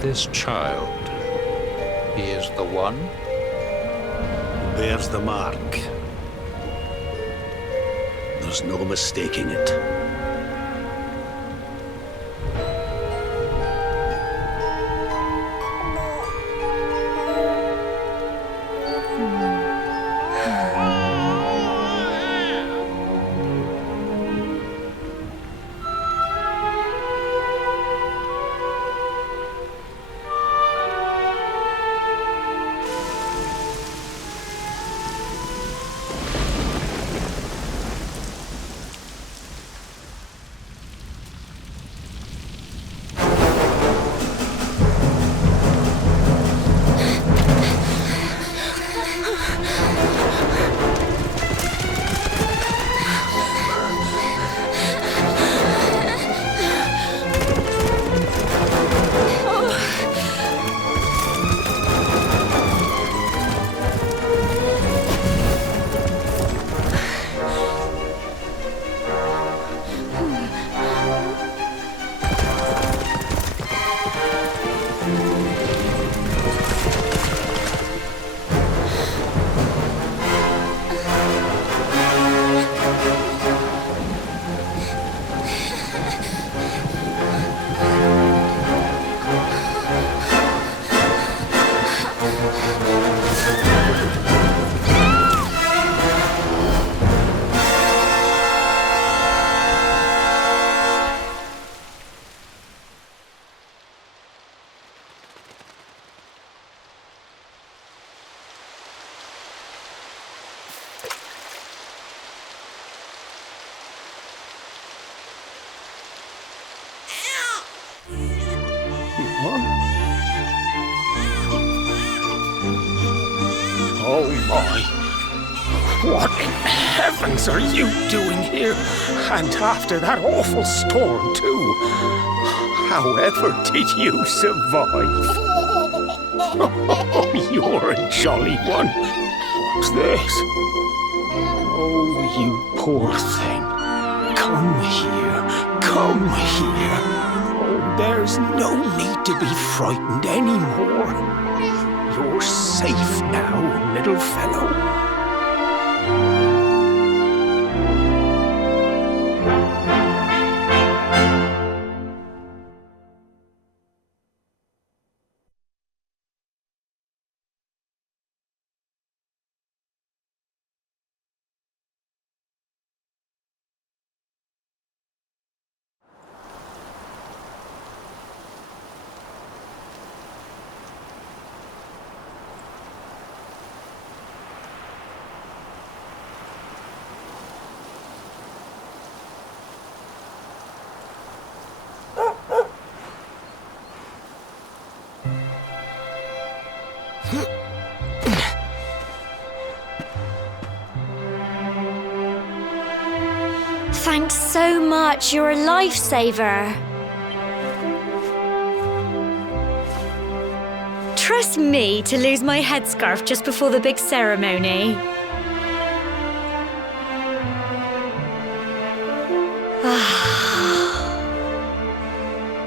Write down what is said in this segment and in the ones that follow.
This child, he is the one? Bears the mark. There's no mistaking it. Oh my! What in heavens are you doing here? And after that awful storm, too. However did you survive? Oh, you're a jolly one. What's this? Oh, you poor thing. Come here. Come here. Oh, there's no need to be frightened anymore. You're safe now, little fellow. Thanks so much, you're a lifesaver. Trust me to lose my headscarf just before the big ceremony.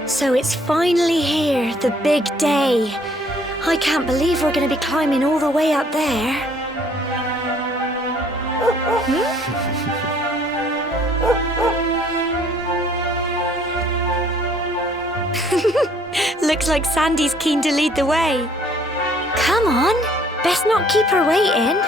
So it's finally here, the big day. I can't believe we're going to be climbing all the way up there. Looks like Sandy's keen to lead the way. Come on, best not keep her waiting.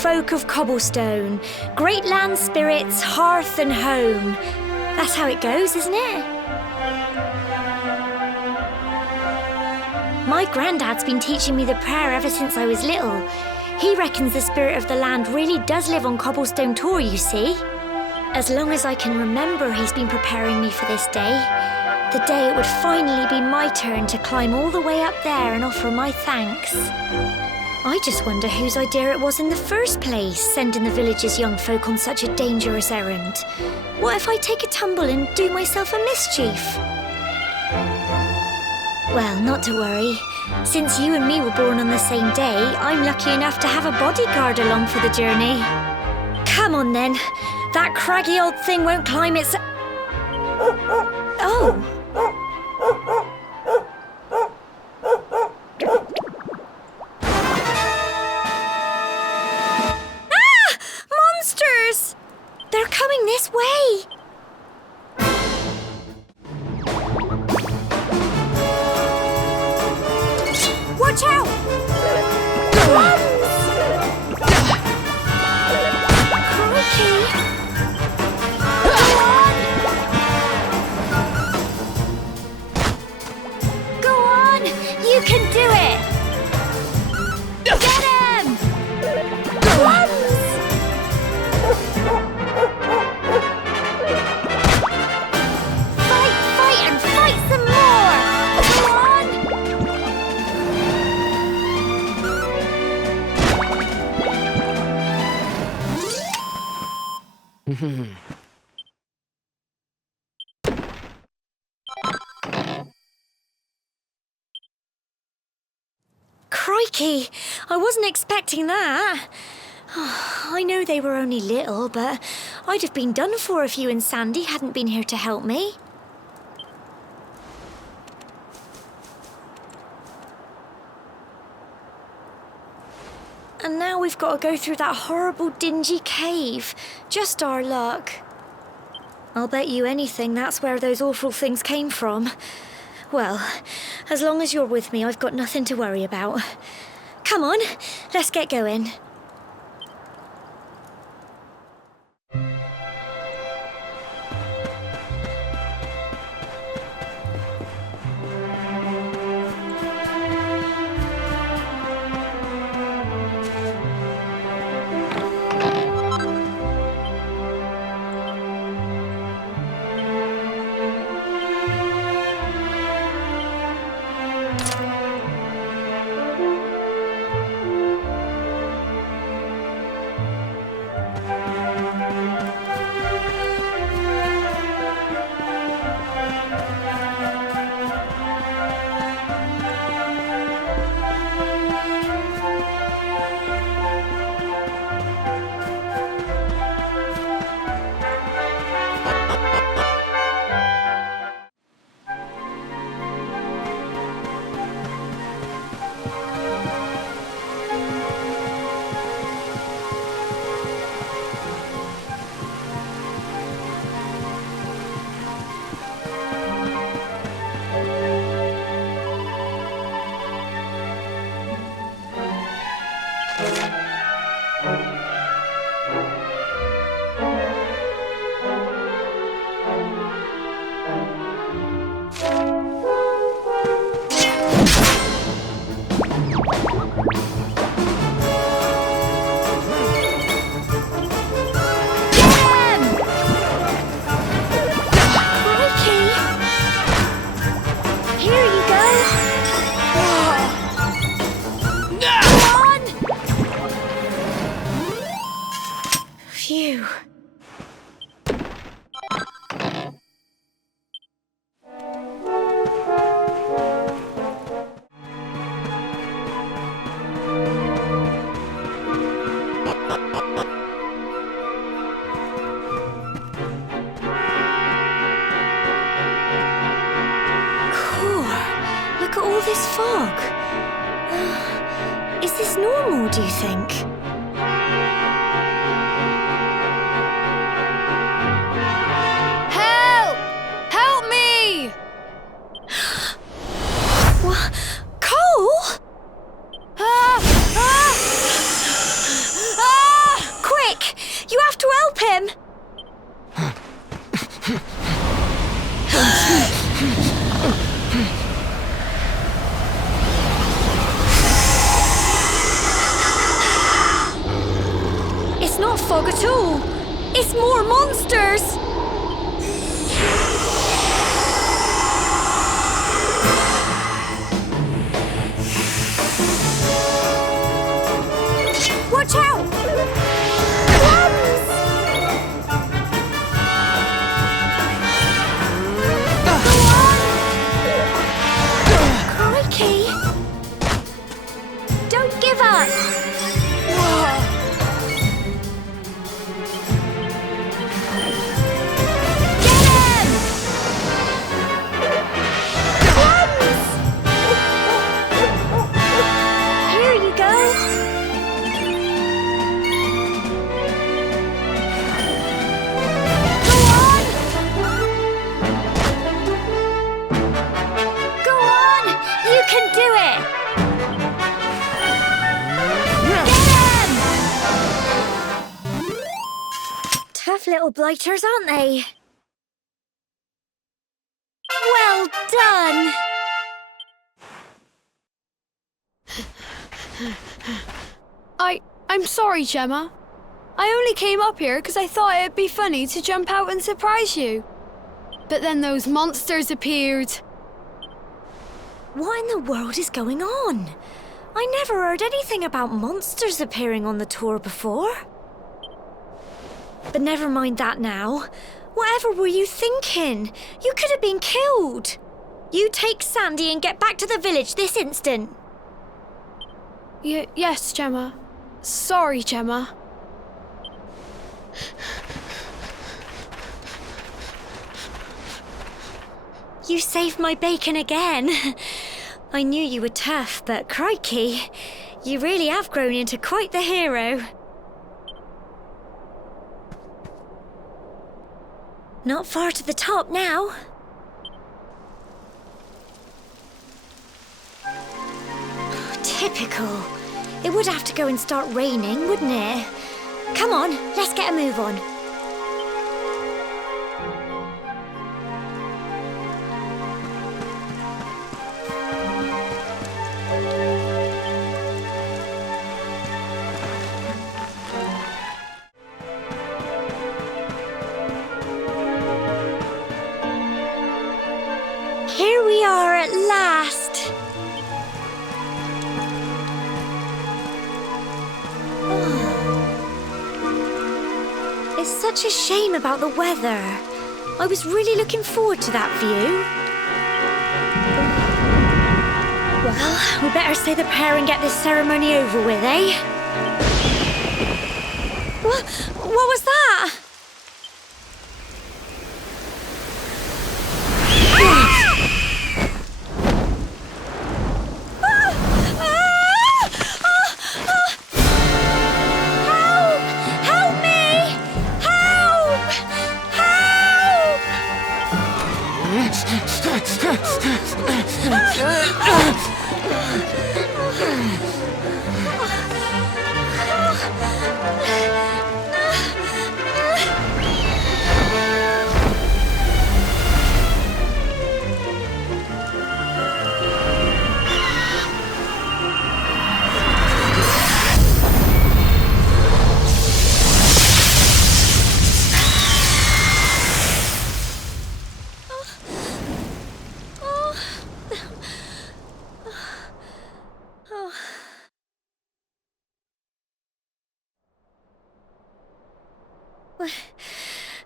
folk of Cobblestone, great land spirits, hearth and home. That's how it goes, isn't it? My granddad's been teaching me the prayer ever since I was little. He reckons the spirit of the land really does live on Cobblestone Tor, you see. As long as I can remember, he's been preparing me for this day. The day it would finally be my turn to climb all the way up there and offer my thanks. I just wonder whose idea it was in the first place, sending the village's young folk on such a dangerous errand. What if I take a tumble and do myself a mischief? Well, not to worry. Since you and me were born on the same day, I'm lucky enough to have a bodyguard along for the journey. Come on then. That craggy old thing won't climb its... Oh. Ah! Monsters! They're coming this way. Watch out! Crikey! Go on! Go on! You can do it! Get him! Fight and fight some more! Go on! Crikey, I wasn't expecting that. I know they were only little, but I'd have been done for if you and Sandy hadn't been here to help me. And now we've got to go through that horrible dingy cave. Just our luck. I'll bet you anything that's where those awful things came from. Well, as long as you're with me, I've got nothing to worry about. Come on, let's get going. This fog. Is this normal, do you think? Help! Help me! What? Cole? Ah! Ah! Ah! It's not fog at all. It's more monsters. Watch out! Crikey! Don't give up! Get him! Here you go! You can do it! Get him! Tough little blighters, aren't they? Well done! I'm sorry, Gemma. I only came up here because I thought it'd be funny to jump out and surprise you. But then those monsters appeared. What in the world is going on? I never heard anything about monsters appearing on the tour before. But never mind that now. Whatever were you thinking? You could have been killed. You take Sandy and get back to the village this instant. Yes, Gemma. Sorry, Gemma. You saved my bacon again. I knew you were tough, but crikey, you really have grown into quite the hero. Not far to the top now. Typical. It would have to go and start raining, wouldn't it? Come on, let's get a move on. Here we are at last. It's such a shame about the weather. I was really looking forward to that view. Well, we better say the prayer and get this ceremony over with, eh? What was that?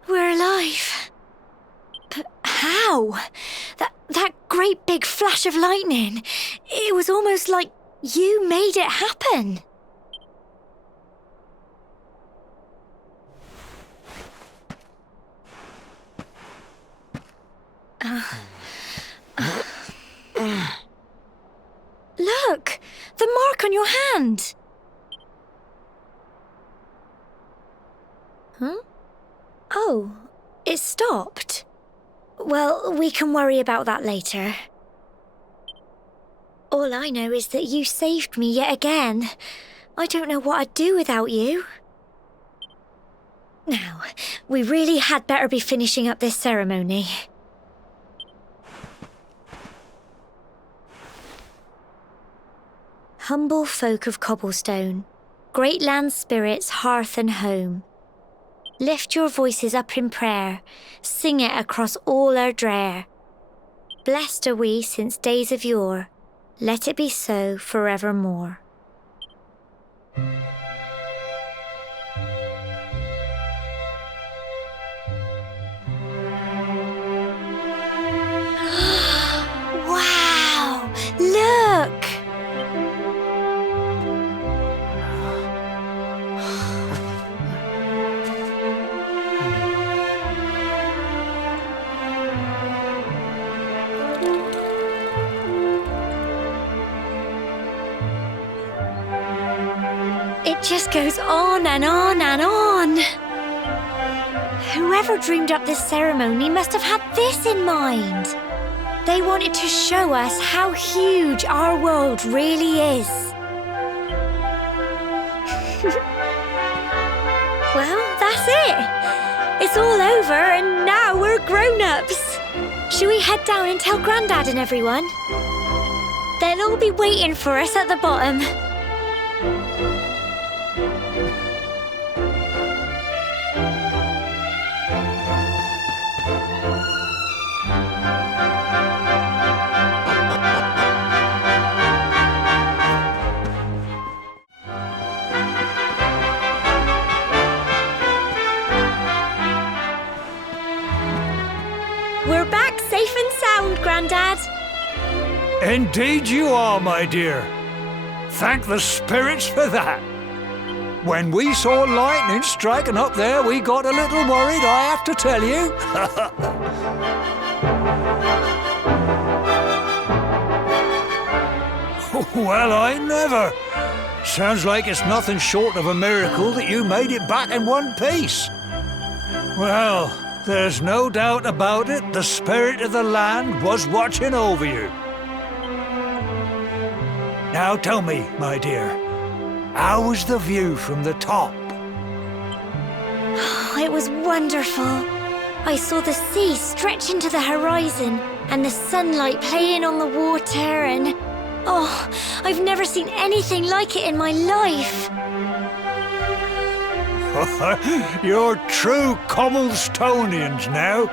We're alive. But how? That great big flash of lightning. It was almost like you made it happen. Look! The mark on your hand! Huh? Oh, it stopped. Well, we can worry about that later. All I know is that you saved me yet again. I don't know what I'd do without you. Now, we really had better be finishing up this ceremony. Humble folk of Cobblestone, great land spirits, hearth and home, lift your voices up in prayer, sing it across all our drear. Blessed are we since days of yore, let it be so forevermore. Wow! Look! It just goes on and on and on. Whoever dreamed up this ceremony must have had this in mind. They wanted to show us how huge our world really is. Well, that's it. It's all over and now we're grown-ups. Shall we head down and tell Grandad and everyone? They'll all be waiting for us at the bottom. We're back safe and sound, Grandad. Indeed you are, my dear. Thank the spirits for that. When we saw lightning striking up there, we got a little worried, I have to tell you. Well, I never. Sounds like it's nothing short of a miracle that you made it back in one piece. Well, there's no doubt about it, the spirit of the land was watching over you. Now tell me, my dear, how was the view from the top? It was wonderful. I saw the sea stretch into the horizon and the sunlight playing on the water and... Oh, I've never seen anything like it in my life. You're true Cobblestonians now.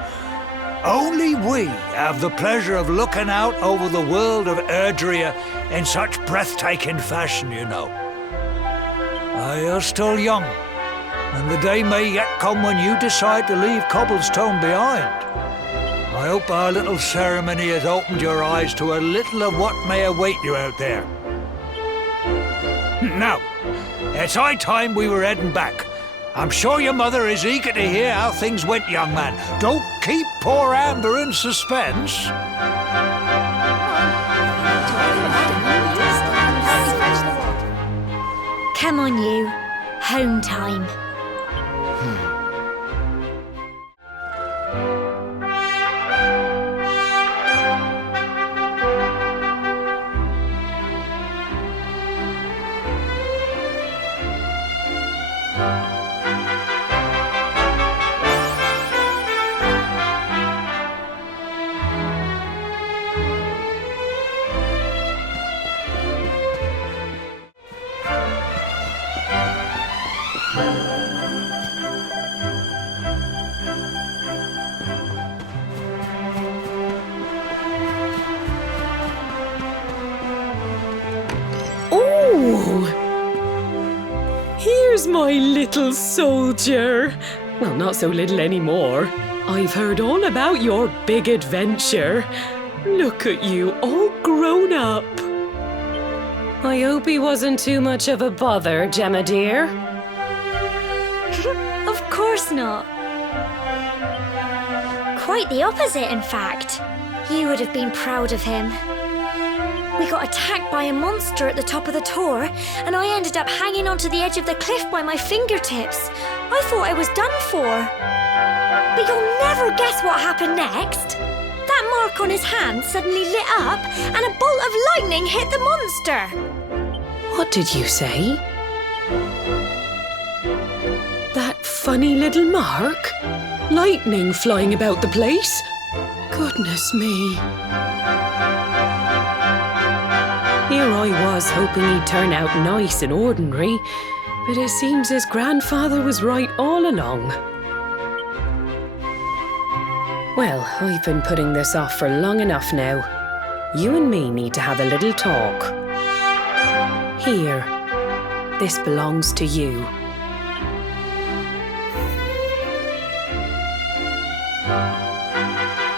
Only we have the pleasure of looking out over the world of Erdrea in such breathtaking fashion, you know. You're still young, and the day may yet come when you decide to leave Cobblestone behind. I hope our little ceremony has opened your eyes to a little of what may await you out there. Now, it's high time we were heading back. I'm sure your mother is eager to hear how things went, young man. Don't keep poor Amber in suspense. Come on, you. Home time. Here's my little soldier. Well, not so little anymore. I've heard all about your big adventure. Look at you, all grown up. I hope he wasn't too much of a bother, Gemma dear. Of course not. Quite the opposite, in fact. You would have been proud of him. We got attacked by a monster at the top of the tor, and I ended up hanging onto the edge of the cliff by my fingertips. I thought I was done for. But you'll never guess what happened next. That mark on his hand suddenly lit up, and a bolt of lightning hit the monster. What did you say? That funny little mark? Lightning flying about the place? Goodness me. Here I was hoping he'd turn out nice and ordinary, but it seems his grandfather was right all along. Well, I've been putting this off for long enough now. You and me need to have a little talk. Here, this belongs to you.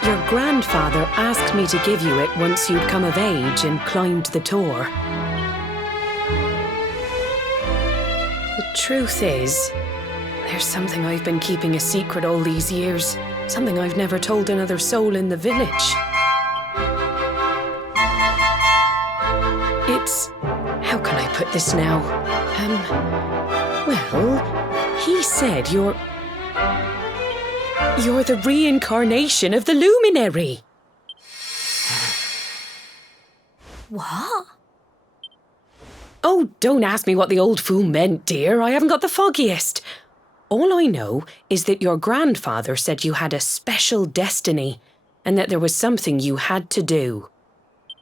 Your grandfather asked me to give you it once you'd come of age and climbed the Tor. The truth is, there's something I've been keeping a secret all these years. Something I've never told another soul in the village. It's... how can I put this now? Well, he said you're the reincarnation of the luminary. What? Oh, don't ask me what the old fool meant, dear. I haven't got the foggiest. All I know is that your grandfather said you had a special destiny and that there was something you had to do.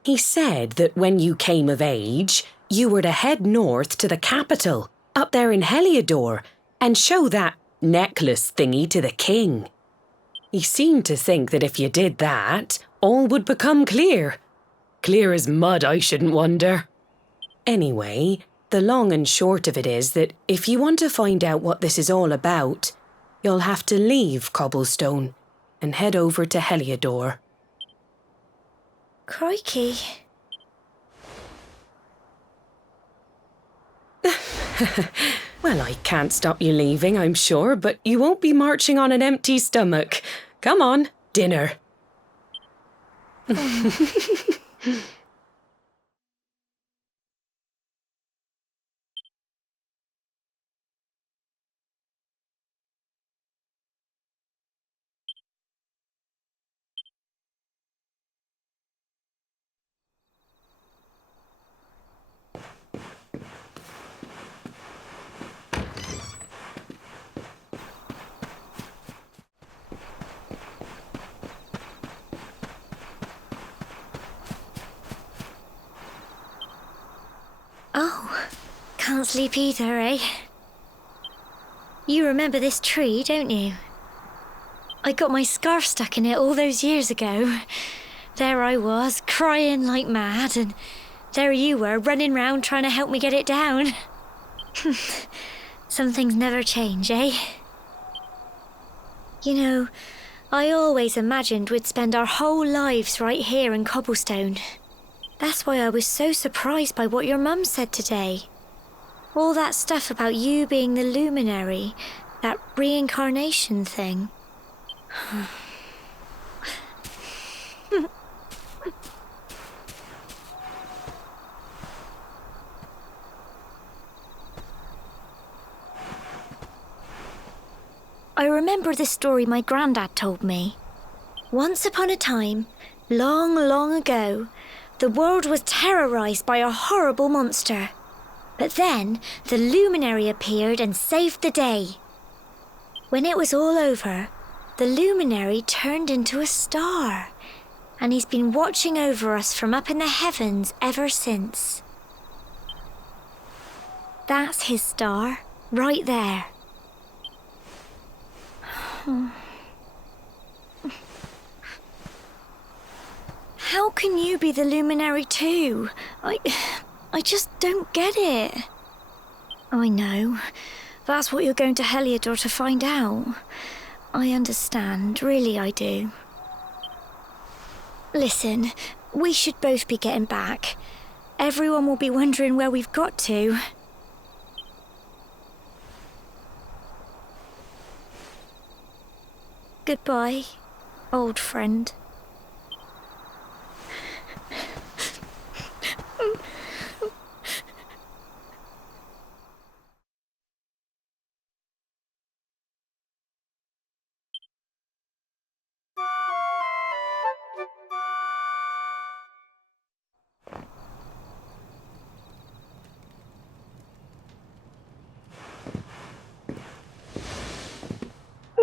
He said that when you came of age, you were to head north to the capital, up there in Heliodor, and show that necklace thingy to the king. He seemed to think that if you did that, all would become clear. Clear as mud, I shouldn't wonder. Anyway, the long and short of it is that if you want to find out what this is all about, you'll have to leave Cobblestone and head over to Heliodor. Crikey. Well, I can't stop you leaving, I'm sure, but you won't be marching on an empty stomach. Come on, dinner. Oh, can't sleep either, eh? You remember this tree, don't you? I got my scarf stuck in it all those years ago. There I was, crying like mad, and there you were, running round trying to help me get it down. Some things never change, eh? You know, I always imagined we'd spend our whole lives right here in Cobblestone. That's why I was so surprised by what your mum said today. All that stuff about you being the luminary, that reincarnation thing. I remember the story my granddad told me. Once upon a time, long, long ago, the world was terrorised by a horrible monster. But then the luminary appeared and saved the day. When it was all over, the luminary turned into a star, and he's been watching over us from up in the heavens ever since. That's his star, right there. How can you be the luminary too? I just don't get it. I know. That's what you're going to Heliodor to find out. I understand, really I do. Listen, we should both be getting back. Everyone will be wondering where we've got to. Goodbye, old friend.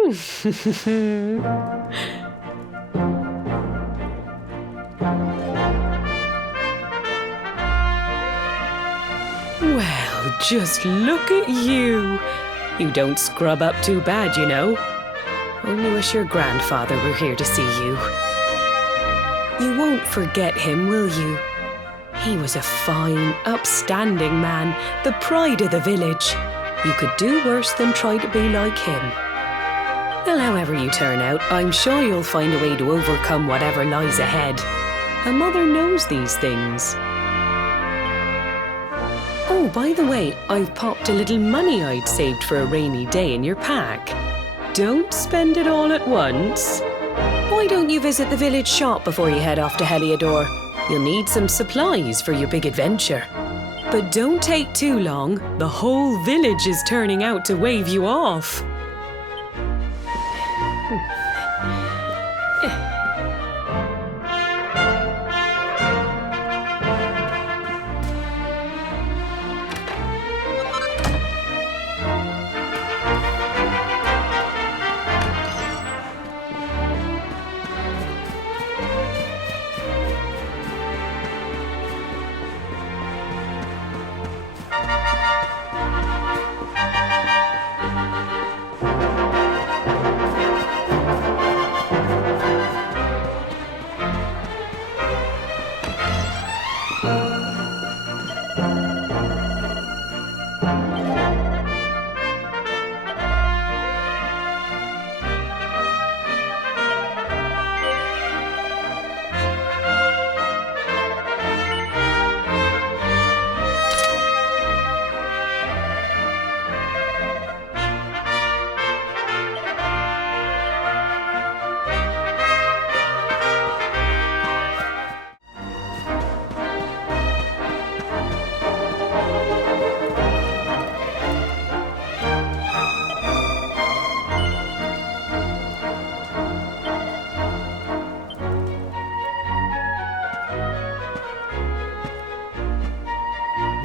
Well, just look at you. You don't scrub up too bad, you know. Only wish your grandfather were here to see you. You won't forget him, will you? He was a fine, upstanding man, the pride of the village. You could do worse than try to be like him. Well, however you turn out, I'm sure you'll find a way to overcome whatever lies ahead. A mother knows these things. Oh, by the way, I've popped a little money I'd saved for a rainy day in your pack. Don't spend it all at once. Why don't you visit the village shop before you head off to Heliodor? You'll need some supplies for your big adventure. But don't take too long. The whole village is turning out to wave you off.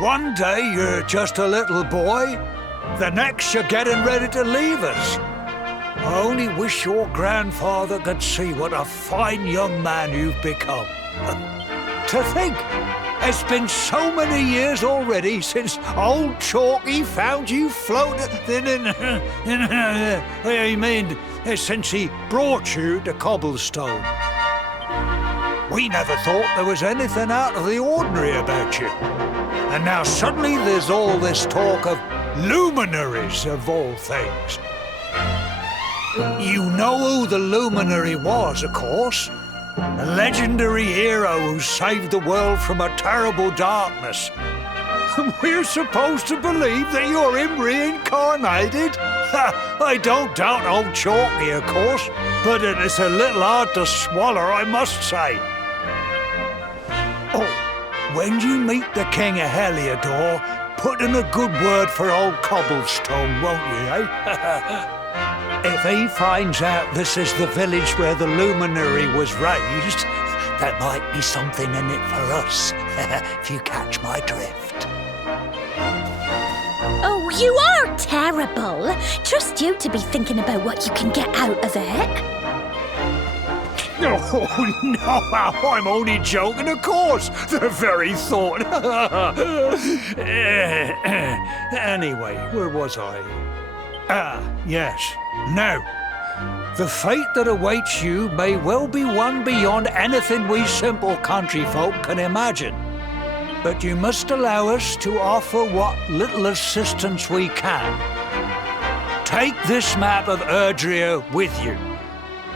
One day you're just a little boy, the next you're getting ready to leave us. I only wish your grandfather could see what a fine young man you've become. To think, it's been so many years already since old Chalky found you floating since he brought you to Cobblestone. We never thought there was anything out of the ordinary about you. And now suddenly there's all this talk of luminaries of all things. You know who the luminary was, of course. A legendary hero who saved the world from a terrible darkness. And we're supposed to believe that you're him reincarnated? I don't doubt old Chalky, of course, but it's a little hard to swallow, I must say. Oh, when you meet the King of Heliodor, put in a good word for old Cobblestone, won't you, eh? If he finds out this is the village where the luminary was raised, there might be something in it for us, if you catch my drift. Oh, you are terrible. Trust you to be thinking about what you can get out of it. Oh, no, I'm only joking, of course. The very thought. Anyway, where was I? Yes. Now, the fate that awaits you may well be one beyond anything we simple country folk can imagine. But you must allow us to offer what little assistance we can. Take this map of Erdrea with you.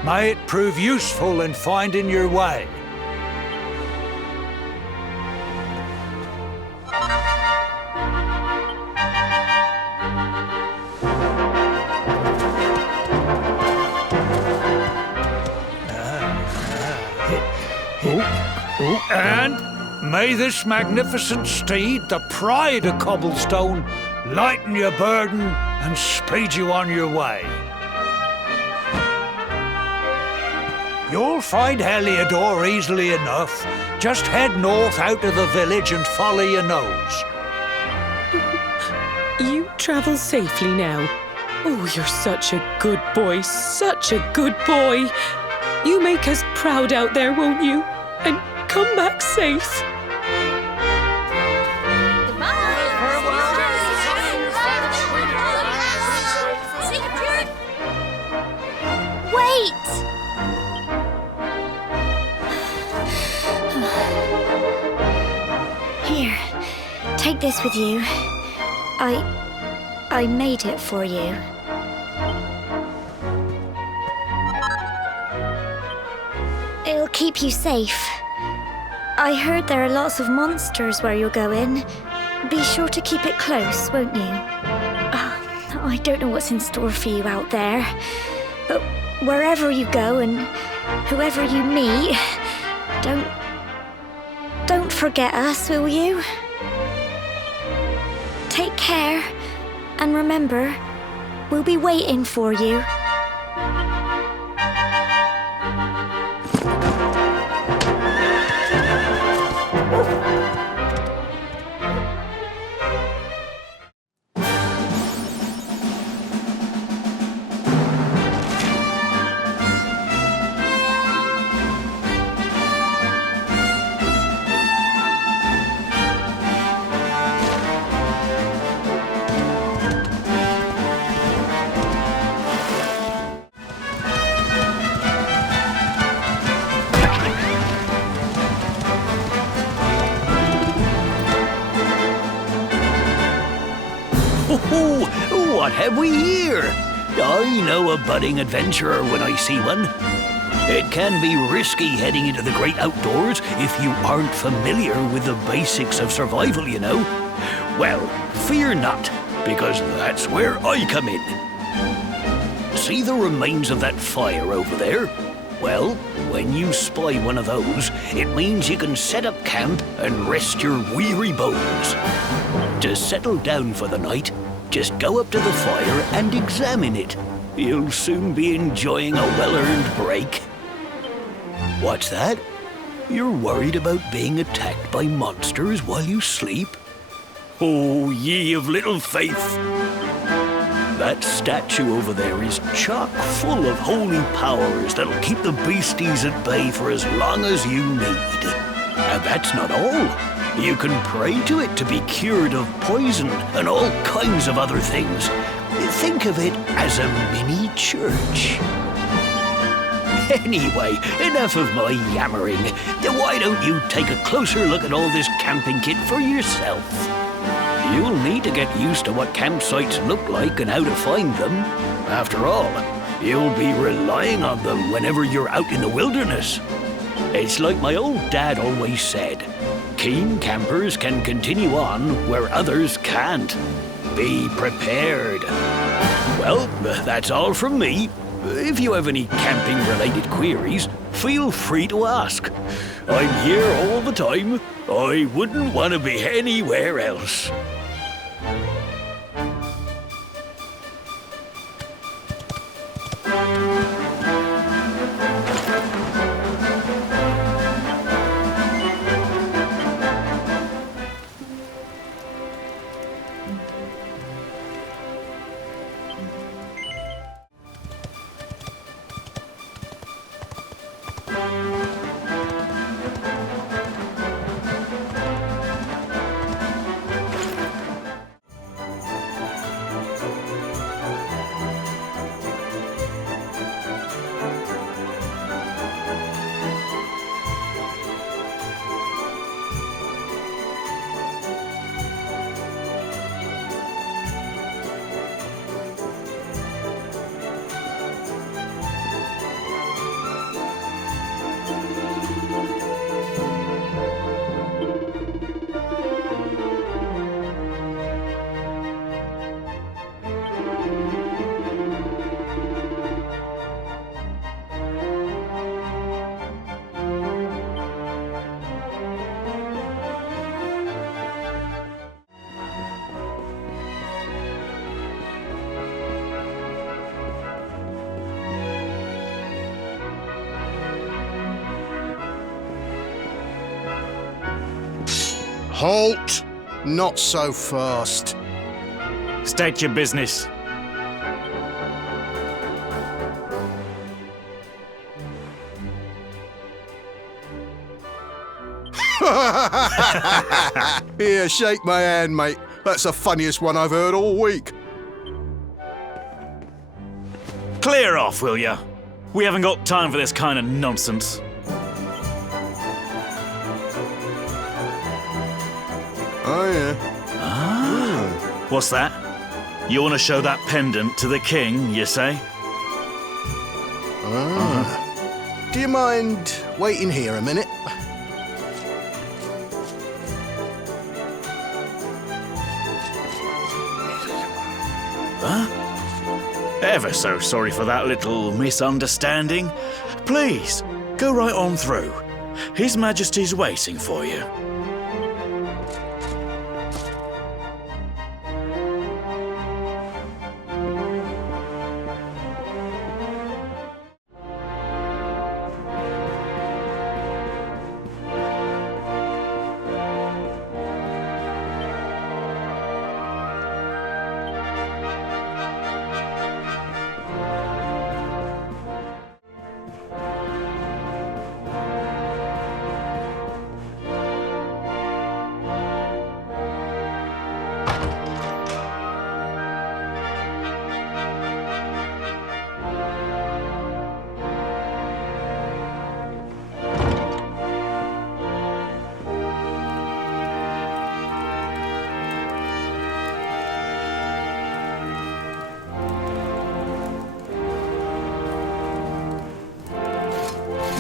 May it prove useful in finding your way. And may this magnificent steed, the pride of Cobblestone, lighten your burden and speed you on your way. You'll find Heliodor easily enough. Just head north out of the village and follow your nose. You travel safely now. Oh, you're such a good boy, such a good boy. You make us proud out there, won't you? And come back safe. Wait! Here, take this with you. I made it for you. It'll keep you safe. I heard there are lots of monsters where you're going. Be sure to keep it close, won't you? I don't know what's in store for you out there, but wherever you go and whoever you meet, don't forget us, will you? Take care, and remember, we'll be waiting for you. Oh, what have we here? I know a budding adventurer when I see one. It can be risky heading into the great outdoors if you aren't familiar with the basics of survival, you know. Well, fear not, because that's where I come in. See the remains of that fire over there? Well, when you spy one of those, it means you can set up camp and rest your weary bones. To settle down for the night, just go up to the fire and examine it. You'll soon be enjoying a well-earned break. What's that? You're worried about being attacked by monsters while you sleep? Oh, ye of little faith! That statue over there is chock full of holy powers that'll keep the beasties at bay for as long as you need. And that's not all. You can pray to it to be cured of poison and all kinds of other things. Think of it as a mini church. Anyway, enough of my yammering. Why don't you take a closer look at all this camping kit for yourself? You'll need to get used to what campsites look like and how to find them. After all, you'll be relying on them whenever you're out in the wilderness. It's like my old dad always said, keen campers can continue on where others can't. Be prepared. Well, that's all from me. If you have any camping-related queries, feel free to ask. I'm here all the time. I wouldn't want to be anywhere else. Halt! Not so fast. State your business. Here, shake my hand, mate. That's the funniest one I've heard all week. Clear off, will ya? We haven't got time for this kind of nonsense. Oh, yeah. What's that? You want to show that pendant to the king, you say? Do you mind waiting here a minute? Ever so sorry for that little misunderstanding. Please, go right on through. His Majesty's waiting for you.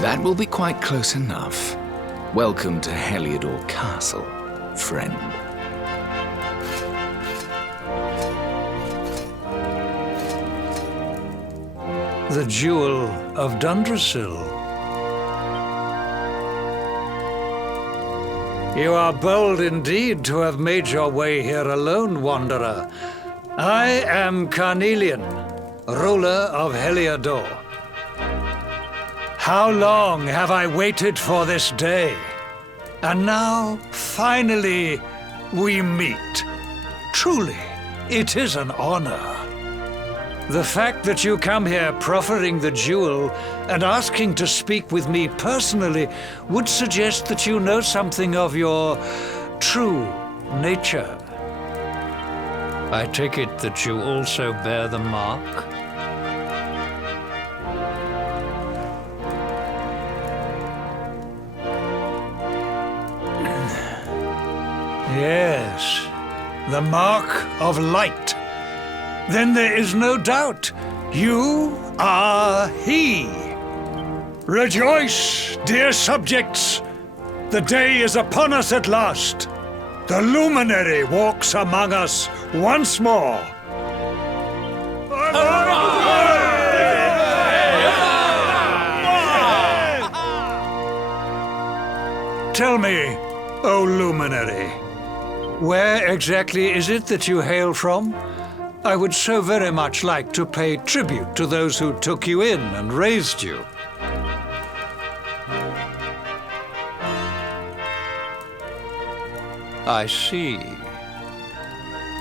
That will be quite close enough. Welcome to Heliodor Castle, friend. The Jewel of Dundrasil. You are bold indeed to have made your way here alone, Wanderer. I am Carnelian, ruler of Heliodor. How long have I waited for this day? And now, finally, we meet. Truly, it is an honor. The fact that you come here proffering the jewel and asking to speak with me personally would suggest that you know something of your true nature. I take it that you also bear the mark? Yes, the mark of light. Then there is no doubt, you are he. Rejoice, dear subjects. The day is upon us at last. The luminary walks among us once more. Tell me, O luminary, where exactly is it that you hail from? I would so very much like to pay tribute to those who took you in and raised you. I see.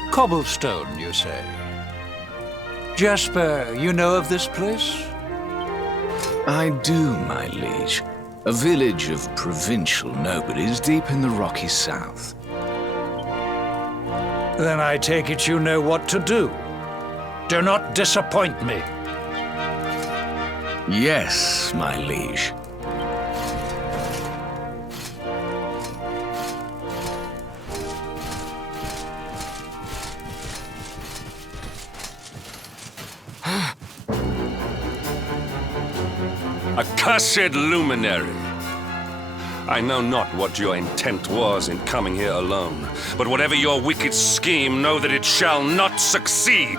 Cobblestone, you say? Jasper, you know of this place? I do, my liege. A village of provincial nobodies deep in the rocky south. Then I take it you know what to do. Do not disappoint me. Yes, my liege. Accursed luminary! I know not what your intent was in coming here alone, but whatever your wicked scheme, know that it shall not succeed!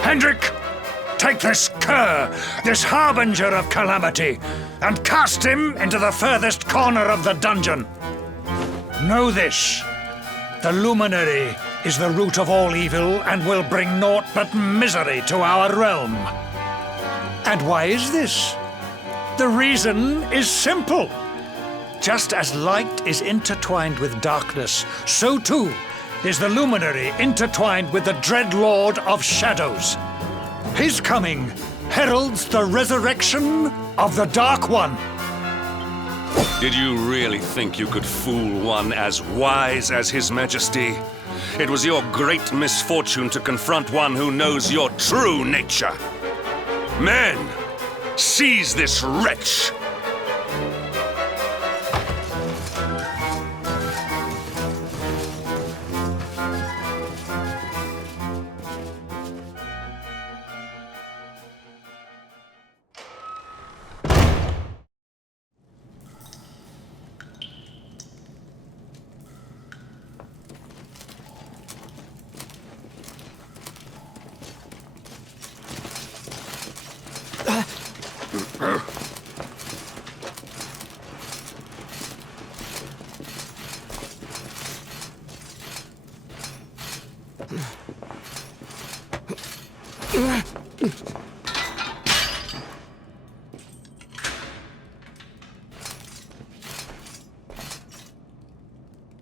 Hendrik, take this cur, this harbinger of calamity, and cast him into the furthest corner of the dungeon. Know this, the luminary is the root of all evil and will bring naught but misery to our realm. And why is this? The reason is simple. Just as light is intertwined with darkness, so too is the luminary intertwined with the dread Lord of Shadows. His coming heralds the resurrection of the Dark One. Did you really think you could fool one as wise as His Majesty? It was your great misfortune to confront one who knows your true nature. Men, seize this wretch!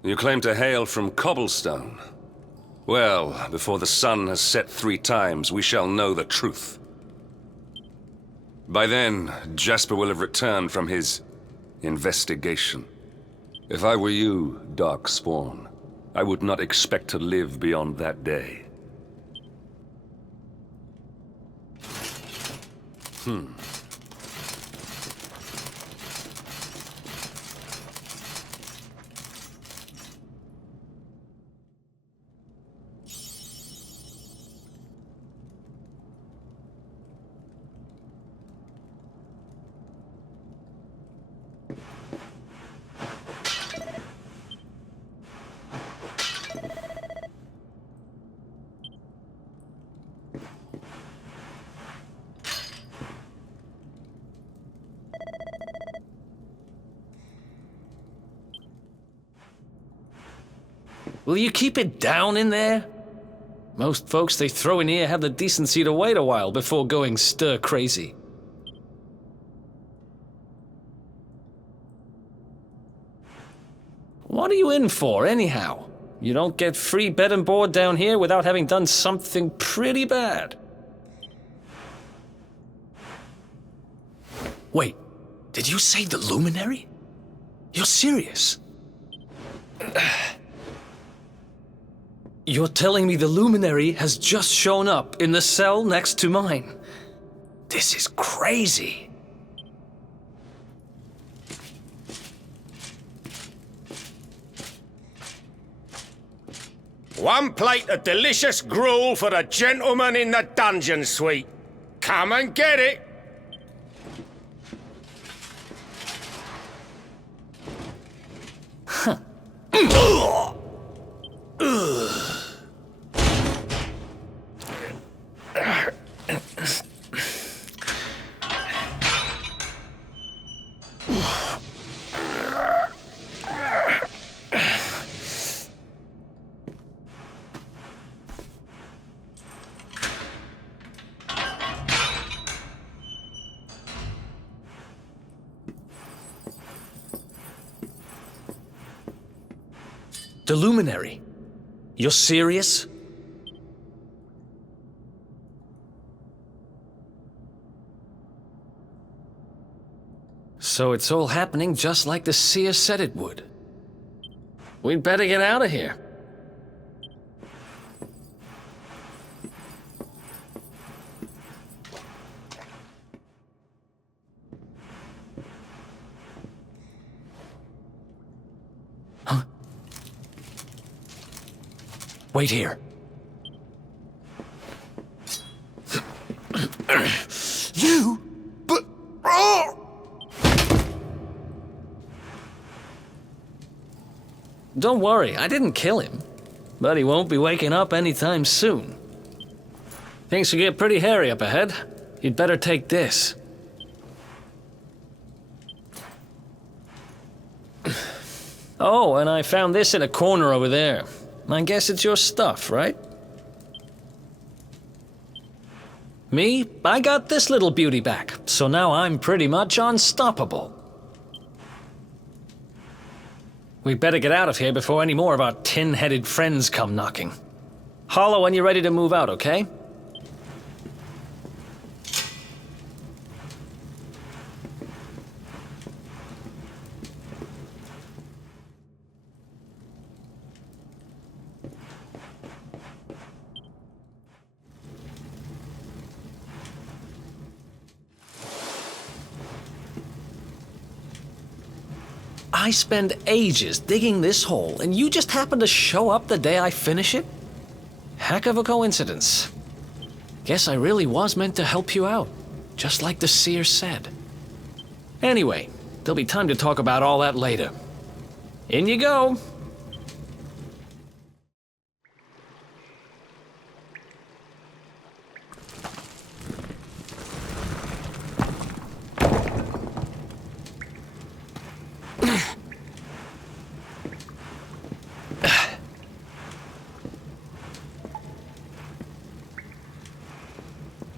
You claim to hail from Cobblestone. Well, before the sun has set 3 times, we shall know the truth. By then, Jasper will have returned from his investigation. If I were you, Darkspawn, I would not expect to live beyond that day. Will you keep it down in there? Most folks they throw in here have the decency to wait a while before going stir crazy. What are you in for, anyhow? You don't get free bed and board down here without having done something pretty bad. Wait, did you say the Luminary? You're serious? You're telling me the Luminary has just shown up in the cell next to mine? This is crazy. One plate of delicious gruel for the gentleman in the dungeon suite. Come and get it. Huh. The Luminary? You're serious? So it's all happening just like the seer said it would. We'd better get out of here. Huh? Wait here. You? But... Oh! Don't worry, I didn't kill him. But he won't be waking up anytime soon. Things will get pretty hairy up ahead. You'd better take this. Oh, and I found this in a corner over there. I guess it's your stuff, right? Me? I got this little beauty back, so now I'm pretty much unstoppable. We'd better get out of here before any more of our tin-headed friends come knocking. Holler when you're ready to move out, okay? I spend ages digging this hole, and you just happen to show up the day I finish it? Heck of a coincidence. Guess I really was meant to help you out, just like the seer said. Anyway, there'll be time to talk about all that later. In you go.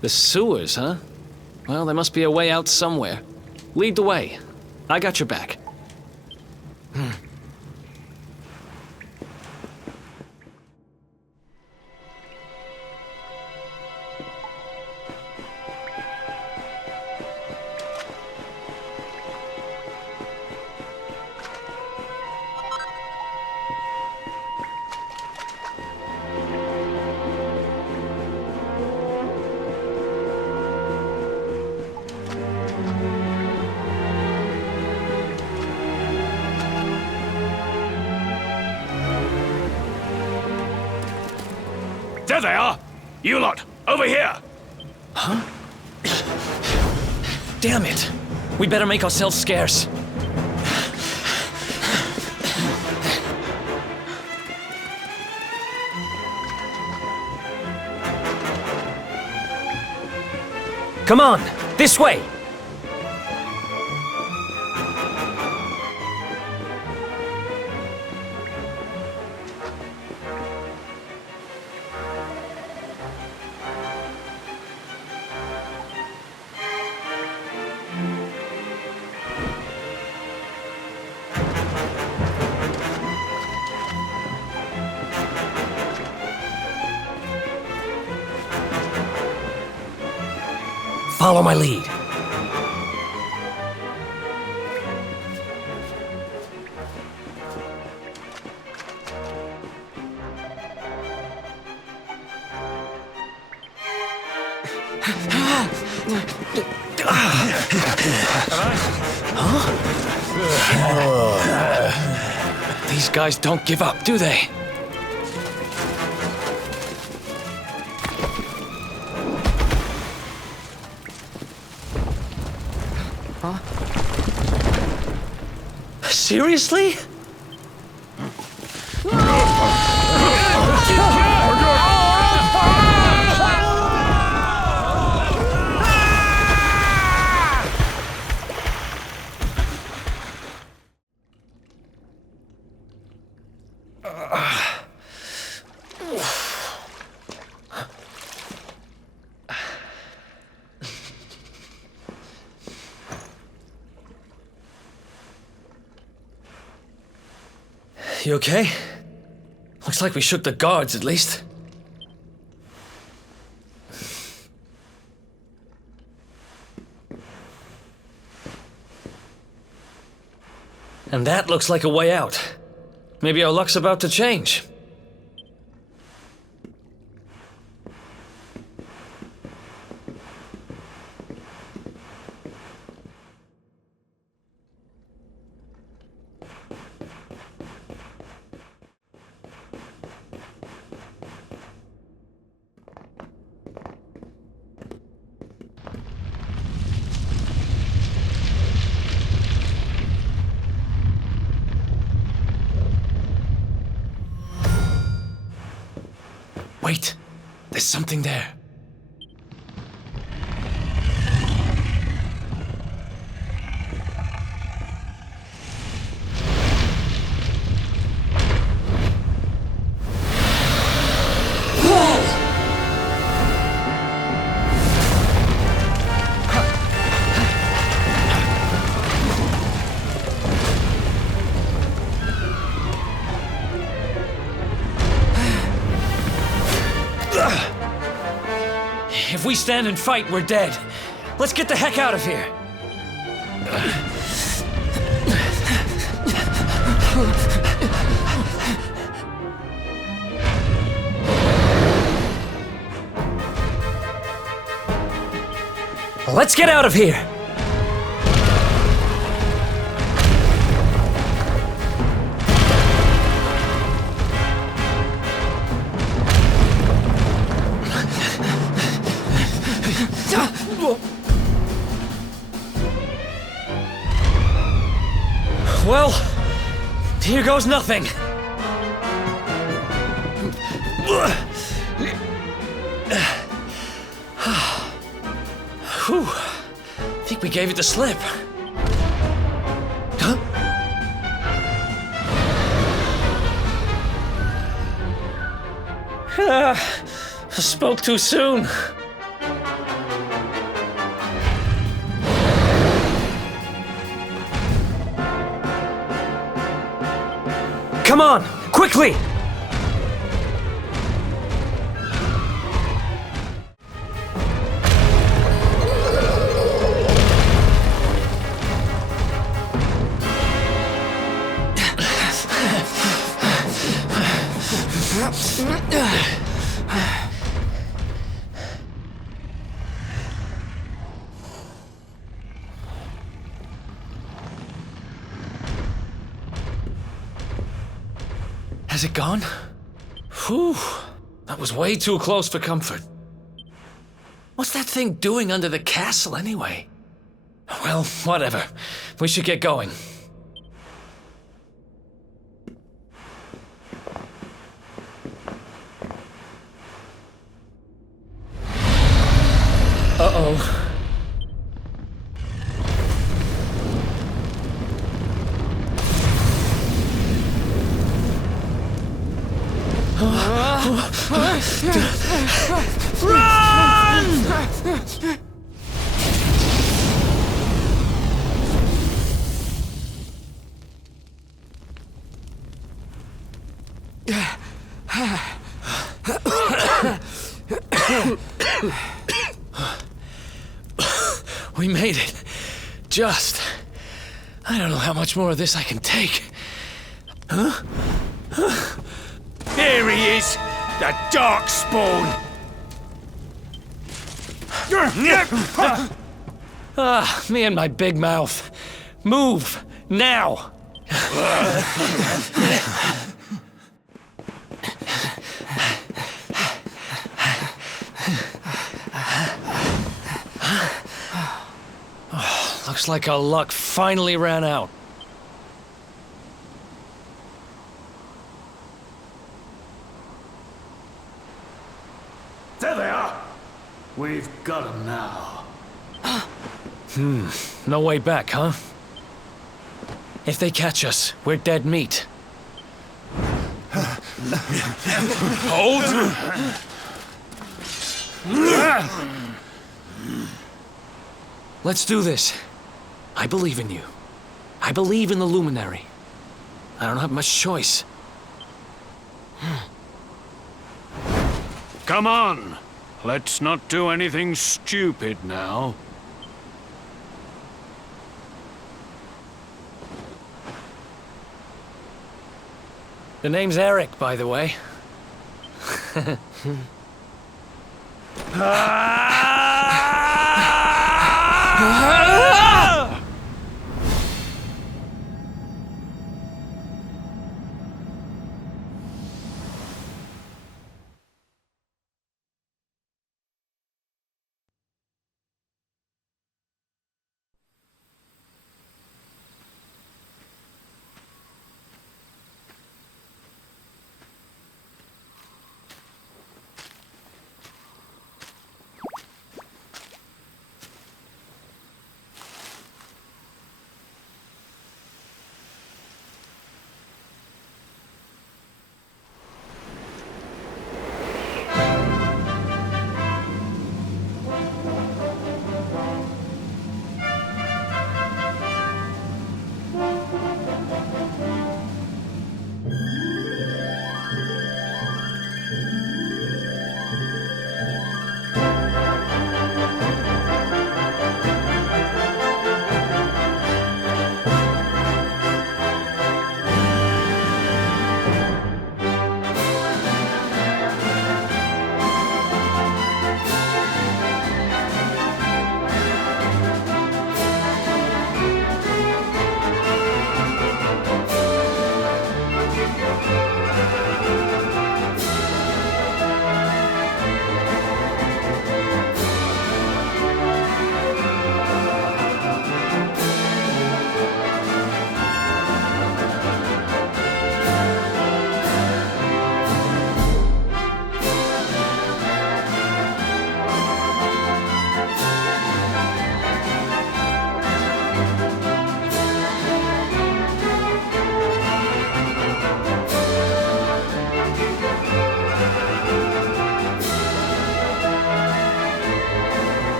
The sewers, huh? Well, there must be a way out somewhere. Lead the way. I got your back. There they are! You lot, over here! Huh? Damn it! We better make ourselves scarce. Come on, this way! Follow my lead. These guys don't give up, do they? Seriously? You okay? Looks like we shook the guards, at least. And that looks like a way out. Maybe our luck's about to change. Wait, there's something there. If we stand and fight, we're dead. Let's get the heck out of here. Let's get out of here! Well, here goes nothing. Whew. I think we gave it the slip. Huh? I spoke too soon. Come on, quickly! Has it gone? Whew, that was way too close for comfort. What's that thing doing under the castle anyway? Well, whatever. We should get going. Uh-oh. Run! We made it. Just. I don't know how much more of this I can take. Huh? Here he is, the Darkspawn. Ah, me and my big mouth. Move, now! Oh, looks like our luck finally ran out. There they are. We've got them now. No way back, huh? If they catch us, we're dead meat. Hold! Let's do this. I believe in you. I believe in the Luminary. I don't have much choice. Come on. Let's not do anything stupid now. The name's Eric, by the way.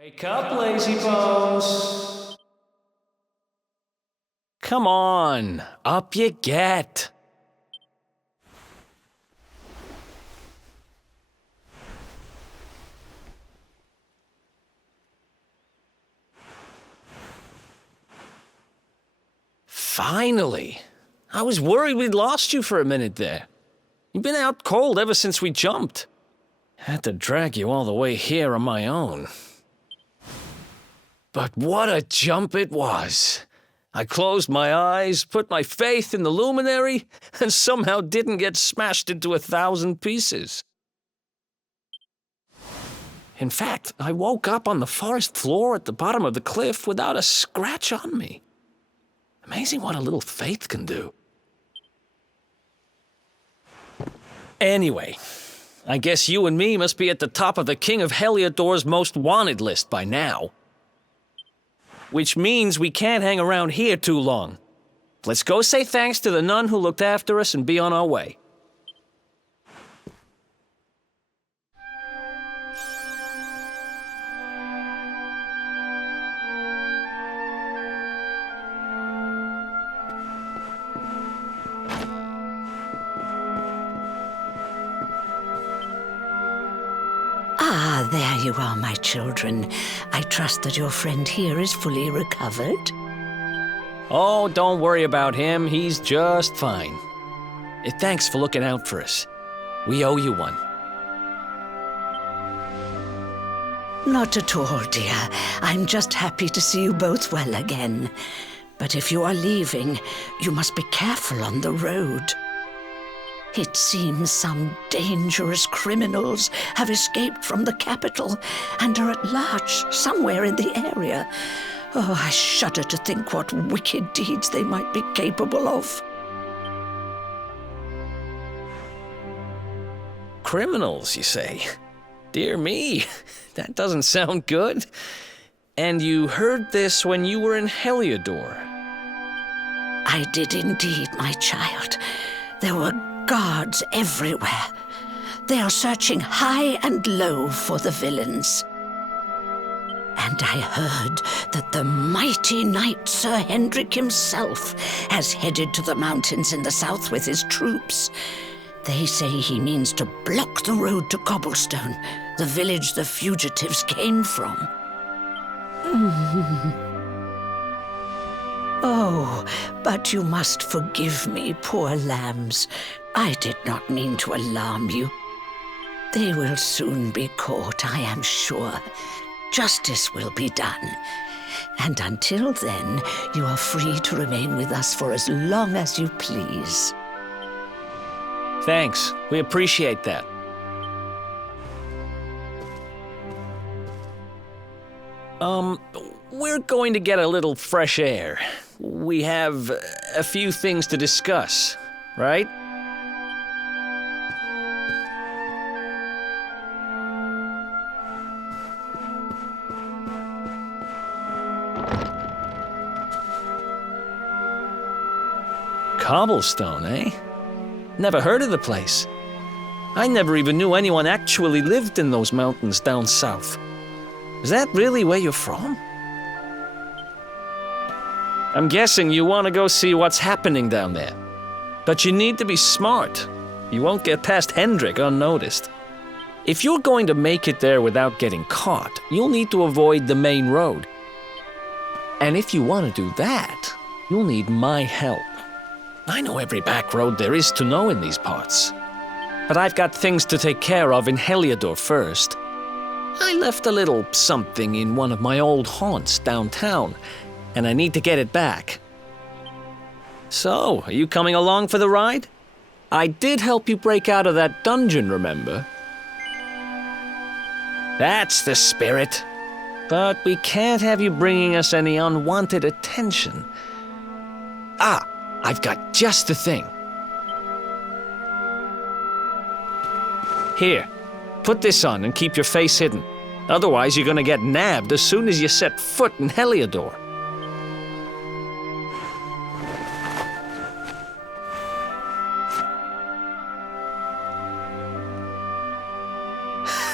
Wake up, lazy bones! Come on, up you get. Finally! I was worried we'd lost you for a minute there. You've been out cold ever since we jumped. Had to drag you all the way here on my own. But what a jump it was! I closed my eyes, put my faith in the luminary, and somehow didn't get smashed into 1,000 pieces. In fact, I woke up on the forest floor at the bottom of the cliff without a scratch on me. Amazing what a little faith can do. Anyway, I guess you and me must be at the top of the King of Heliodor's most wanted list by now. Which means we can't hang around here too long. Let's go say thanks to the nun who looked after us and be on our way. Ah, there you are, my children. I trust that your friend here is fully recovered. Oh, don't worry about him. He's just fine. Thanks for looking out for us. We owe you one. Not at all, dear. I'm just happy to see you both well again. But if you are leaving, you must be careful on the road. It seems some dangerous criminals have escaped from the capital and are at large somewhere in the area. Oh, I shudder to think what wicked deeds they might be capable of. Criminals, you say? Dear me, that doesn't sound good. And you heard this when you were in Heliodor? I did indeed, my child. There were guards everywhere. They are searching high and low for the villains. And I heard that the mighty knight Sir Hendrik himself has headed to the mountains in the south with his troops. They say he means to block the road to Cobblestone, the village the fugitives came from. Oh, but you must forgive me, poor lambs. I did not mean to alarm you. They will soon be caught, I am sure. Justice will be done. And until then, you are free to remain with us for as long as you please. Thanks. We appreciate that. We're going to get a little fresh air. We have a few things to discuss, right? Cobblestone, eh? Never heard of the place. I never even knew anyone actually lived in those mountains down south. Is that really where you're from? I'm guessing you want to go see what's happening down there. But you need to be smart. You won't get past Hendrik unnoticed. If you're going to make it there without getting caught, you'll need to avoid the main road. And if you want to do that, you'll need my help. I know every back road there is to know in these parts. But I've got things to take care of in Heliodor first. I left a little something in one of my old haunts downtown, and I need to get it back. So, are you coming along for the ride? I did help you break out of that dungeon, remember? That's the spirit. But we can't have you bringing us any unwanted attention. Ah, I've got just the thing. Here, put this on and keep your face hidden. Otherwise, you're gonna get nabbed as soon as you set foot in Heliodor.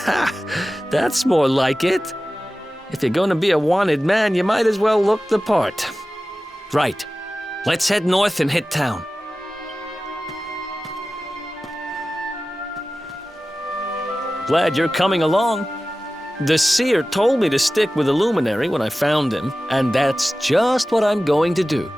Ha! That's more like it. If you're gonna be a wanted man, you might as well look the part. Right. Let's head north and hit town. Glad you're coming along. The seer told me to stick with the luminary when I found him, and that's just what I'm going to do.